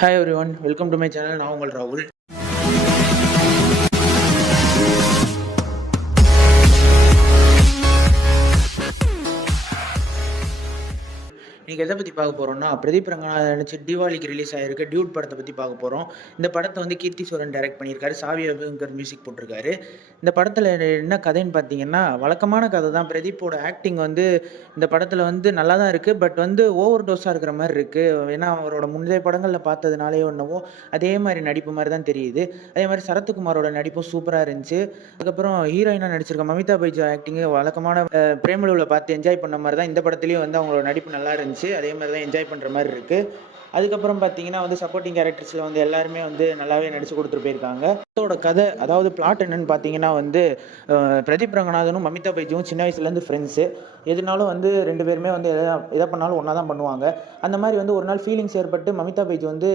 Hi everyone, welcome to my channel. நான் உங்கள் ராகுல். இன்றைக்கி எதை பற்றி பார்க்க போகிறோம்னா, பிரதீப் ரங்கநாதன் நடிச்சு தீபாவளிக்கு ரிலீஸ் ஆகிருக்க டியூட் படத்தை பற்றி பார்க்க போகிறோம். இந்த படத்தை வந்து கீர்த்தி சுரன் டைரக்ட் பண்ணியிருக்காரு, சாவி அபிங்கர் மியூசிக் போட்டிருக்காரு. இந்த படத்தில் என்ன கதைன்னு பார்த்தீங்கன்னா, வழக்கமான கதை தான். பிரதீப்போட ஆக்டிங் வந்து இந்த படத்தில் வந்து நல்லா தான் இருக்குது, பட் வந்து ஓவர் டோஸாக இருக்கிற மாதிரி இருக்குது. ஏன்னா அவரோட முந்தைய படங்களில் பார்த்ததுனாலே ஒன்றவோ அதே மாதிரி நடிப்பு மாதிரி தான் தெரியுது. அதே மாதிரி சரத்குமாரோட நடிப்பும் சூப்பராக இருந்துச்சு. அதுக்கப்புறம் ஹீரோயினாக நடிச்சிருக்க மமிதா பைஜு ஆக்டிங்கு வழக்கமான பிரேமலுவில் பார்த்து என்ஜாய் பண்ண மாதிரி தான் இந்த படத்துலேயும் வந்து அவங்களோட நடிப்பு நல்லா இருந்துச்சு. அதே மாதிரி தான் என்ஜாய் பண்ணுற மாதிரி இருக்குது. அதுக்கப்புறம் பார்த்தீங்கன்னா வந்து சப்போர்ட்டிங் கேரக்டர்ஸில் வந்து எல்லாருமே வந்து நல்லாவே நடிச்சு கொடுத்துட்டு போயிருக்காங்க. படத்தோட கதை, அதாவது பிளாட் என்னன்னு பார்த்தீங்கன்னா வந்து பிரதீப் ரங்கநாதனும் மமிதா பைஜுவும் சின்ன வயசுலேருந்து ஃப்ரெண்ட்ஸு. எதுனாலும் வந்து ரெண்டு பேருமே வந்து எதை பண்ணாலும் ஒன்றா தான் பண்ணுவாங்க. அந்த மாதிரி வந்து ஒரு நாள் ஃபீலிங்ஸ் ஏற்பட்டு மமிதா பைஜு வந்து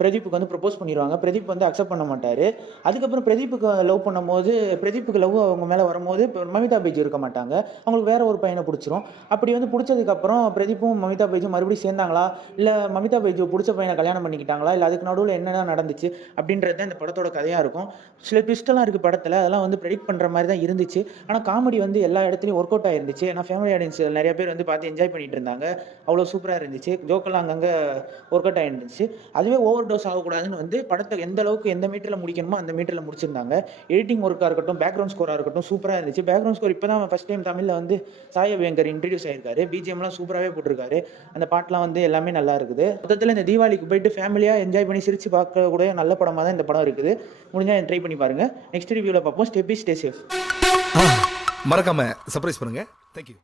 பிரதீப்புக்கு வந்து ப்ரப்போஸ் பண்ணிடுவாங்க. பிரதீப் வந்து அக்செப்ட் பண்ண மாட்டார். அதுக்கப்புறம் பிரதீப்புக்கு லவ் பண்ணும்போது, பிரதீப்புக்கு லவ் அவங்க மேலே வரும்போது மமிதா பைஜு இருக்க மாட்டாங்க. அவங்களுக்கு வேற ஒரு பையனை பிடிச்சிரும். அப்படி வந்து பிடிச்சதுக்கப்புறம் பிரதீப்பும் மமிதா பைஜும் மறுபடியும் சேர்ந்தாங்களா, இல்லை மமிதா பைஜு பிடிச்ச பையனை கல்யாணம் பண்ணிக்கிட்டாங்களா, இல்லை அதுக்கு நடுவில் என்னென்ன நடந்துச்சு அப்படின்றது தான் இந்த படத்தோட கதையாக இருக்கும். சில ட்விஸ்டெல்லாம் இருக்குது படத்தில், அதெல்லாம் வந்து ப்ரெடிக்ட் பண்ணுற மாதிரி தான் இருந்துச்சு. ஆனால் காமெடி வந்து எல்லா இடத்துலையும் ஒர்க் அவுட் ஆயிருந்துச்சு. ஏன்னா ஃபேமிலி ஆடியன்ஸ் நிறைய பேர் வந்து பார்த்து என்ஜாய் பண்ணிட்டு இருந்தாங்க. அவ்வளோ சூப்பராக இருந்துச்சு. ஜோக்கெல்லாம் அங்கங்கே ஒர்க் அவுட் ஆகிருந்துச்சு. அதுவே ஓவர் டோஸ் ஆகக்கூடாதுன்னு வந்து படத்தை எந்த அளவுக்கு எந்த மீட்டரில் முடிக்கணுமோ அந்த மீட்டரில் முடிச்சிருந்தாங்க. எடிட்டிங் ஒர்க்காக இருக்கட்டும், பேக்ரவுண்ட் ஸ்கோராக இருக்கட்டும் சூப்பராக இருந்துச்சு. பேக்ரவுண்ட் ஸ்கோர் இப்போ தான் ஃபஸ்ட் டைம் தமிழில் வந்து சாய் அபியங்கர் இன்ட்ரடியூஸ் ஆயிருக்காரு. பிஜிஎம்லாம் சூப்பராகவே போட்டிருக்காரு. அந்த பாட்டெலாம் வந்து எல்லாமே நல்லா இருக்குது. மொத்தத்தில் இந்த தீபாவளிக்கு போயிட்டு ஃபேமிலியாக என்ஜாய் பண்ணி சிரிச்சு பார்க்கக்கூடிய நல்ல படமாக தான் இந்த படம் இருக்குது. முடிஞ்சால் ட்ரை பண்ணி பாருங்கள். நெக்ஸ்ட் ரிவ்யூவில் பார்ப்போம். Stay safe. மறக்காம சர்ப்ரைஸ் பண்ணுங்க. தேங்க்யூ.